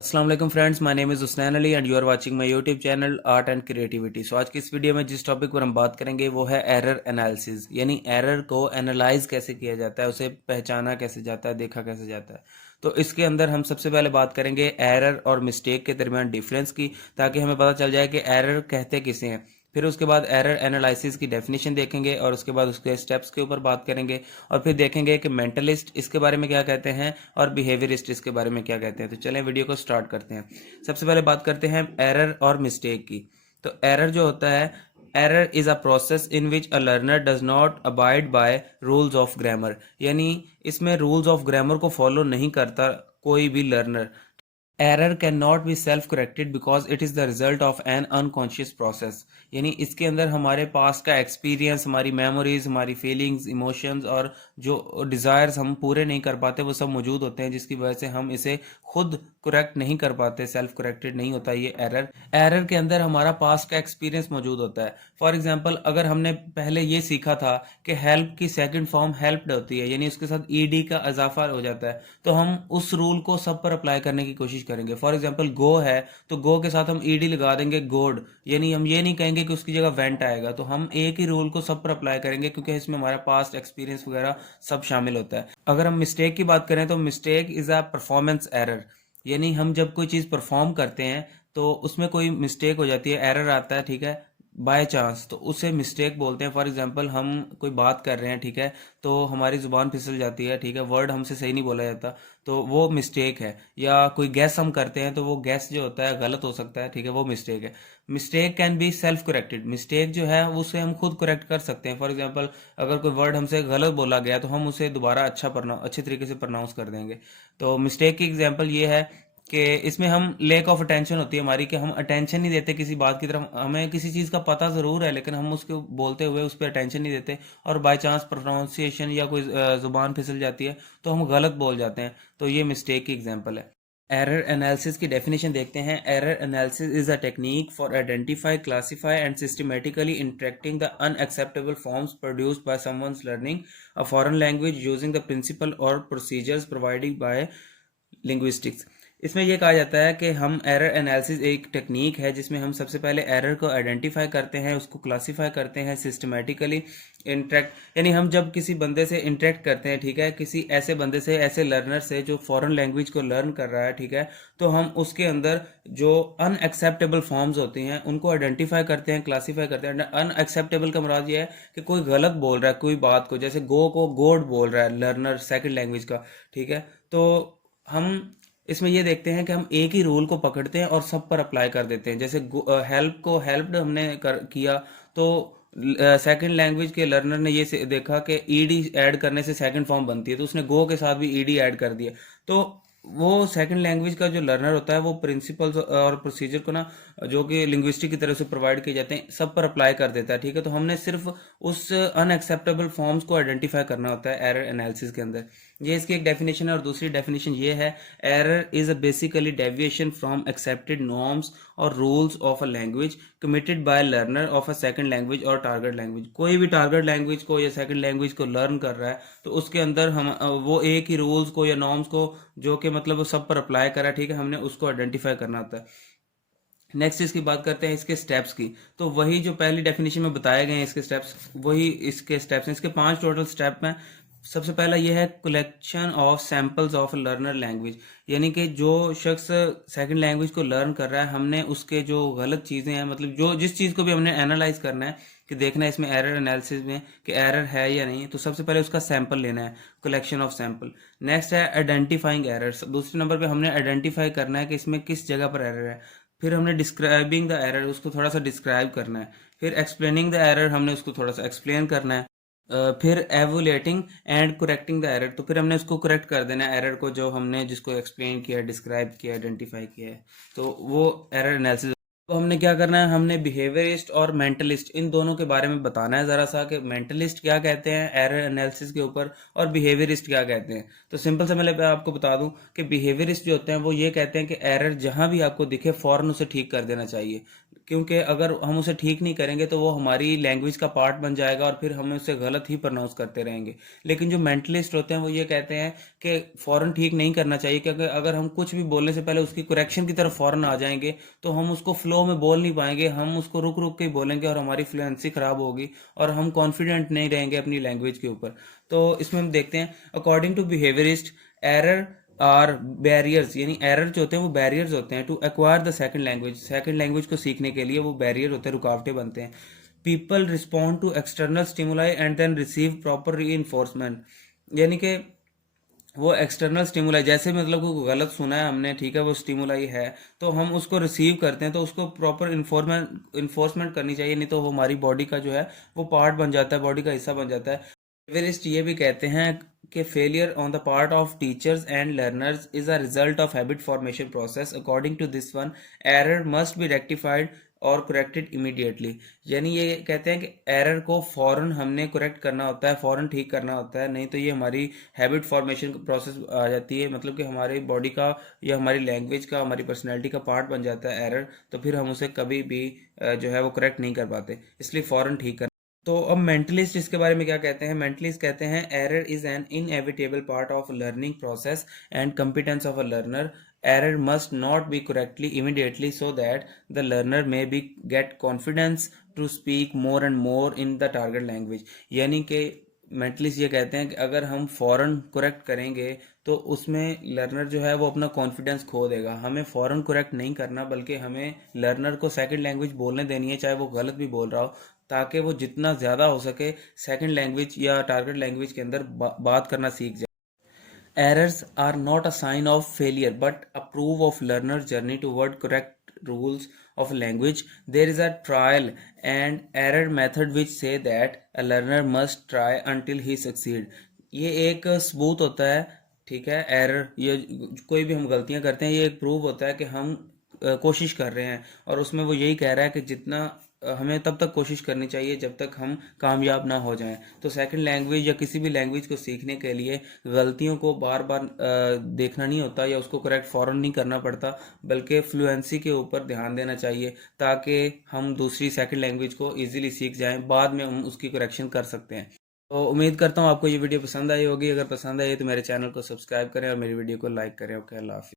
अस्सलाम वालेकुम friends, my name is Husnain Ali and you are watching my YouTube channel art and creativity. So आज की इस वीडियो में जिस टॉपिक पर हम बात करेंगे वो है एरर एनालिसिस, यानी एरर को एनालाइज कैसे किया जाता है, उसे पहचाना कैसे जाता है, देखा कैसे जाता है। तो इसके अंदर हम सबसे पहले बात करेंगे एरर और मिस्टेक के दरमियान डिफरेंस की, ताकि हमें पता चल जाए कि एरर कहते किसे हैं। फिर उसके बाद एरर एनालिसिस की डेफिनेशन देखेंगे और उसके बाद उसके स्टेप्स के ऊपर बात करेंगे और फिर देखेंगे कि मेंटलिस्ट इसके बारे में क्या कहते हैं और बिहेवियरिस्ट इसके बारे में क्या कहते हैं। तो चलें वीडियो को स्टार्ट करते हैं। सबसे पहले बात करते हैं एरर और मिस्टेक की। तो एरर जो होता है, error is a process in which a learner does not abide by rules of grammar, यानी इसमें रूल्स ऑफ ग्रामर को फॉलो नहीं करता कोई भी learner. Error can not be self corrected because it is the result of N unconscious process, यानी इसके अंदर हमारे पास का एक्सपीरियंस, हमारी मेमोरीज, हमारी फीलिंग्स, इमोशंस और जो डिज़ायर्स हम पूरे नहीं कर पाते वो सब मौजूद होते हैं, जिसकी वजह से हम इसे खुद करेक्ट नहीं कर पाते, सेल्फ करेक्टेड नहीं होता ये एरर। एरर के अंदर हमारा पास्ट का एक्सपीरियंस मौजूद होता है। फॉर एग्जाम्पल, अगर हमने पहले ये सीखा था कि हेल्प की सेकंड फॉर्म हेल्प्ड होती है, यानी उसके साथ ईडी का इजाफा हो जाता है, तो हम उस रूल को सब पर अप्लाई करने की कोशिश करेंगे। फॉर एग्जाम्पल, गो है तो गो के साथ हम ईडी लगा देंगे गोड, यानी हम ये नहीं कहेंगे कि उसकी जगह वेंट आएगा। तो हम एक ही रूल को सब पर अप्लाई करेंगे क्योंकि इसमें हमारा पास्ट एक्सपीरियंस वगैरह सब शामिल होता है। अगर हम मिस्टेक की बात करें तो mistake is a performance error, यानी हम जब कोई चीज़ परफॉर्म करते हैं तो उसमें कोई मिस्टेक हो जाती है, एरर आता है, ठीक है, बाय चांस, तो उसे मिस्टेक बोलते हैं। फॉर एग्जांपल, हम कोई बात कर रहे हैं, ठीक है, तो हमारी ज़ुबान फिसल जाती है, ठीक है, वर्ड हमसे सही नहीं बोला जाता, तो वो मिस्टेक है। या कोई गैस हम करते हैं तो वो गैस जो होता है गलत हो सकता है, ठीक है, वो मिस्टेक है। Mistake can be self corrected, mistake जो है उसे हम खुद करेक्ट कर सकते हैं। फॉर एग्जांपल, अगर कोई वर्ड हमसे गलत बोला गया तो हम उसे दोबारा अच्छे तरीके से प्रोनाउंस कर देंगे। तो मिस्टेक की एग्जांपल ये है कि इसमें हम लेक ऑफ अटेंशन होती है हमारी, कि हम अटेंशन नहीं देते किसी बात की तरफ। हमें किसी चीज़ का पता ज़रूर है लेकिन हम उसको बोलते हुए उस पर अटेंशन नहीं देते, और बाय चांस प्रोनाउंसिएशन या कोई ज़ुबान फिसल जाती है तो हम गलत बोल जाते हैं। तो ये मिस्टेक की एग्जांपल है। एरर एनालिसिस की डेफिनेशन देखते हैं। Error analysis is a technique for identify, classify and systematically interacting the unacceptable forms produced by someone's learning a foreign language using the principle और प्रोसीजर्स प्रोवाइडेड बाय लिंग्विस्टिक्स। इसमें यह कहा जाता है कि हम एरर एनालिसिस एक टेक्निक है जिसमें हम सबसे पहले एरर को आइडेंटिफाई करते हैं, उसको क्लासीफाई करते हैं, सिस्टमेटिकली इंटरेक्ट, यानी हम जब किसी बंदे से इंटरेक्ट करते हैं, ठीक है, किसी ऐसे बंदे से, ऐसे लर्नर से जो फॉरेन लैंग्वेज को लर्न कर रहा है, ठीक है, तो हम उसके अंदर जो अनएक्सेप्टेबल फॉर्म्स होती हैं उनको आइडेंटिफाई करते हैं, क्लासीफाई करते हैं। अनएक्सेप्टेबल का मुराद ये है कि कोई गलत बोल रहा है कोई बात को, जैसे गो को गोड बोल रहा है लर्नर सेकंड लैंग्वेज का, ठीक है, तो हम इसमें ये देखते हैं कि हम एक ही रूल को पकड़ते हैं और सब पर अप्लाई कर देते हैं। जैसे हेल्प को हेल्प्ड हमने किया, तो सेकंड लैंग्वेज के लर्नर ने देखा कि ईडी ऐड करने से सेकंड फॉर्म बनती है, तो उसने गो के साथ भी ईडी ऐड कर दिया। तो वो सेकंड लैंग्वेज का जो लर्नर होता है वो प्रिंसिपल्स और प्रोसीजर को ना, जो कि लिंग्विस्टिक की तरफ से प्रोवाइड किए जाते हैं, सब पर अप्लाई कर देता है, ठीक है। तो हमने सिर्फ उस अनएक्सेप्टेबल फॉर्म्स को आइडेंटिफाई करना होता है एरर एनालिसिस के अंदर। ये इसकी एक डेफिनेशन है। और दूसरी डेफिनेशन ये है, error is a basically deviation from accepted norms और rules of a language committed by learner of a second language और टारगेट लैंग्वेज। कोई भी टारगेट लैंग्वेज को या सेकंड लैंग्वेज को लर्न कर रहा है तो उसके अंदर हम वो एक ही रूल्स को या नॉर्म्स को, जो कि मतलब वो सब पर अप्लाई करा, ठीक है, हमने उसको आइडेंटिफाई करना होता है। नेक्स्ट इसकी बात करते हैं इसके स्टेप्स की। तो वही जो पहली डेफिनेशन में बताए गए हैं इसके स्टेप्स, वही इसके स्टेप्स हैं। इसके 5 टोटल स्टेप हैं। सबसे पहला यह है collection of samples of learner language, यानी कि जो शख्स सेकंड लैंग्वेज को लर्न कर रहा है, हमने उसके जो गलत चीज़ें हैं, मतलब जो जिस चीज़ को भी हमने एनालाइज करना है कि देखना है इसमें एरर एनालिसिस में कि एरर है या नहीं, तो सबसे पहले उसका सैंपल लेना है, कलेक्शन ऑफ सैंपल। नेक्स्ट है आइडेंटिफाइंग एरर्स, दूसरे नंबर पे हमने आइडेंटिफाई करना है कि इसमें किस जगह पर एरर है। फिर हमने डिस्क्राइबिंग द एरर, उसको थोड़ा सा डिस्क्राइब करना है। फिर एक्सप्लेनिंग द एरर, हमने उसको थोड़ा सा एक्सप्लेन करना है। फिर एवुलेटिंग एंड करेक्टिंग द एरर, तो फिर हमने उसको करेक्ट कर देना है एरर को, जो हमने जिसको एक्सप्लेन किया, डिस्क्राइब किया, आइडेंटिफाई किया है, तो वो एरर एनालिसिस। तो हमने क्या करना है, हमने बिहेवियरिस्ट और मेंटलिस्ट इन दोनों के बारे में बताना है ज़रा सा, कि मेंटलिस्ट क्या कहते हैं एरर एनालिसिस के ऊपर और बिहेवियरिस्ट क्या कहते हैं। तो सिंपल से मैं आपको बता दूं कि बिहेवियरिस्ट जो होते हैं वो ये कहते हैं कि एरर जहां भी आपको दिखे फ़ौरन उसे ठीक कर देना चाहिए, क्योंकि अगर हम उसे ठीक नहीं करेंगे तो वो हमारी लैंग्वेज का पार्ट बन जाएगा और फिर हम उसे गलत ही प्रोनाउंस करते रहेंगे। लेकिन जो मेंटलिस्ट होते हैं वो ये कहते हैं कि फ़ौरन ठीक नहीं करना चाहिए, क्योंकि अगर हम कुछ भी बोलने से पहले उसकी करेक्शन की तरफ फ़ौरन आ जाएंगे तो हम उसको फ्लो में बोल नहीं पाएंगे, हम उसको रुक रुक के ही बोलेंगे और हमारी फ्लुएंसी ख़राब होगी और हम कॉन्फिडेंट नहीं रहेंगे अपनी लैंग्वेज के ऊपर। तो इसमें हम देखते हैं, according to behaviourist, error are barriers, यानी एरर जो होते हैं वो बैरियर्स होते हैं to acquire the second language को सीखने के लिए वो बैरियर होते हैं, रुकावटें बनते हैं। People respond to external stimuli and then receive proper री, यानी कि वो एक्सटर्नल स्टिमुलाई, जैसे मतलब कोई गलत सुना है हमने, ठीक है, वो स्टिमुलाई है तो हम उसको रिसीव करते हैं, तो उसको प्रॉपर इन्फोर्समेंट करनी चाहिए, नहीं तो वो हमारी बॉडी का जो है वो पार्ट बन जाता है, बॉडी का हिस्सा बन जाता है। बिहेवियरिस्ट ये भी कहते हैं कि failure on the part of teachers and learners is a result of habit formation process. According to this one, error must be rectified और करेक्टेड इमीडिएटली। यानी ये कहते हैं कि एरर को फौरन हमने करेक्ट करना होता है, फौरन ठीक करना होता है, नहीं तो ये हमारी हैबिट फॉर्मेशन प्रोसेस आ जाती है, मतलब कि हमारी बॉडी का या हमारी लैंग्वेज का, हमारी पर्सनैलिटी का पार्ट बन जाता है एरर, तो फिर हम उसे कभी भी जो है वो करेक्ट नहीं कर पाते, इसलिए फौरन ठीक कर। तो अब मेंटलिस्ट इसके बारे में क्या कहते हैं? मेंटलिस्ट कहते हैं error is an inevitable part of learning process and competence of a learner. Error must not be correctly immediately so that the learner may be get confidence to speak more and more in the target language. यानी कि mentalist ये कहते हैं कि अगर हम फौरन correct करेंगे तो उसमें लर्नर जो है वो अपना कॉन्फिडेंस खो देगा। हमें फ़ौरन करेक्ट नहीं करना, बल्कि हमें लर्नर को सेकंड लैंग्वेज बोलने देनी है, चाहे वो गलत भी बोल रहा हो, ताकि वो जितना ज़्यादा हो सके सेकंड लैंग्वेज या टारगेट लैंग्वेज के अंदर बात करना सीख जाए। Errors are not a sign of failure but a proof of learner's journey toward correct rules of language. There is a trial and error method which say that a learner must try until he succeed. ये एक सबूत होता है, ठीक है, error, ये कोई भी हम गलतियां करते हैं, ये एक प्रूव होता है कि हम कोशिश कर रहे हैं, और उसमें वो यही कह रहा है कि जितना हमें तब तक कोशिश करनी चाहिए जब तक हम कामयाब ना हो जाएं। तो सेकंड लैंग्वेज या किसी भी लैंग्वेज को सीखने के लिए गलतियों को बार बार देखना नहीं होता या उसको करेक्ट फ़ौरन नहीं करना पड़ता, बल्कि फ्लुएंसी के ऊपर ध्यान देना चाहिए ताकि हम दूसरी सेकंड लैंग्वेज को इजीली सीख जाएं, बाद में हम उसकी करेक्शन कर सकते हैं। तो उम्मीद करता हूँ आपको ये वीडियो पसंद आई होगी। अगर पसंद आई तो मेरे चैनल को सब्सक्राइब करें और मेरी वीडियो को लाइक करें। ओके, अल्लाह हाफिज़।